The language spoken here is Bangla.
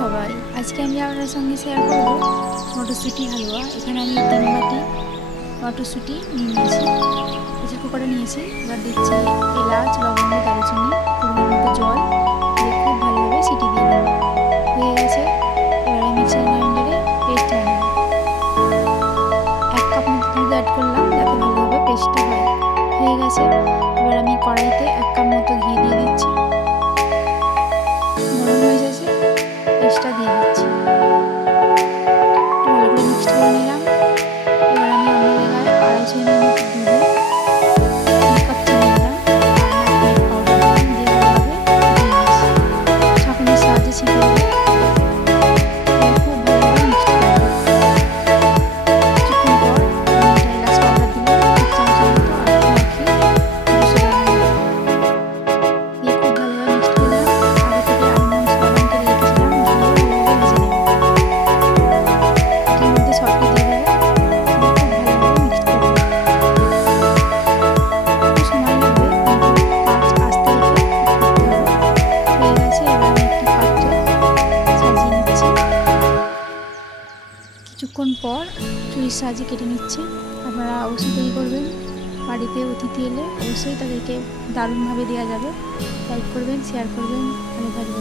সবাই, আজকে আমি আপনার সঙ্গে শেয়ার করব মটরশুঁটি হালুয়া। এখানে আমি 3 বাটি মটরশুঁটি নিয়ে নিয়েছি, প্রেসার কুকারে নিয়েছি। এবার দিচ্ছি এলাচ, লবঙ্গ, দারুচিনি, পরিমাণ মতো জল দিয়ে খুব ভালোভাবে সিটি দিয়ে নেব। হয়ে গেছে। এবার আমি মিক্সার গ্রাইন্ডারে পেস্ট বানাবো। 1 কাপ মতো দুধ অ্যাড করলাম যাতে ভালোভাবে পেস্টটা হয়। হয়ে গেছে। এবার আমি কড়াইতে 1 কাপ মতো ঘি দিয়ে দিচ্ছি। গরম হয়ে গেছে, পেস্টটা দিয়ে দিচ্ছি। ভালো করে মিক্সড করে নিলাম। এবার আমি অন্য জায়গায় 250 ml মতো দুধে 1 কাপ চিনি দিলাম আর নাটমেগ পাউডার দিলাম, দিয়ে ভালোভাবে ফুটিয়ে নিচ্ছি। ছাঁকনির সাহায্যে ছেঁকে দেবো। খুব ভালোভাবে মিক্সড করে নেব। কিছুক্ষণ পর আমি একটা এলাচ পাউডার দিলাম 1 চামচের মতো আর মাখিয়ে 200 গ্রাম দিয়ে খুব ভালোভাবে মিক্সড করে দিলাম। আগে থেকে আমন্ডস বাদাম কেটে রেখেছিলাম, দিয়ে ভালোভাবে ভেজে নেব। এটার মধ্যে সবটা দিয়ে দেবো। খুব ভালোভাবে মিক্সড করে নেব। একটু সময় লাগবে, কিন্তু আস্তে রেখে করতে হবে। হয়ে গেছে। এবার আমি একটি পাত্রে সাজিয়ে নিচ্ছি। কিছুক্ষণ পর ছুরির সাহায্যে কেটে নিচ্ছি। আপনারা অবশ্যই তৈরি করবেন। বাড়িতে অতিথি এলে অবশ্যই তাদেরকে দারুণভাবে দেওয়া যাবে। লাইক করবেন, শেয়ার করবেন, ভালো থাকবেন।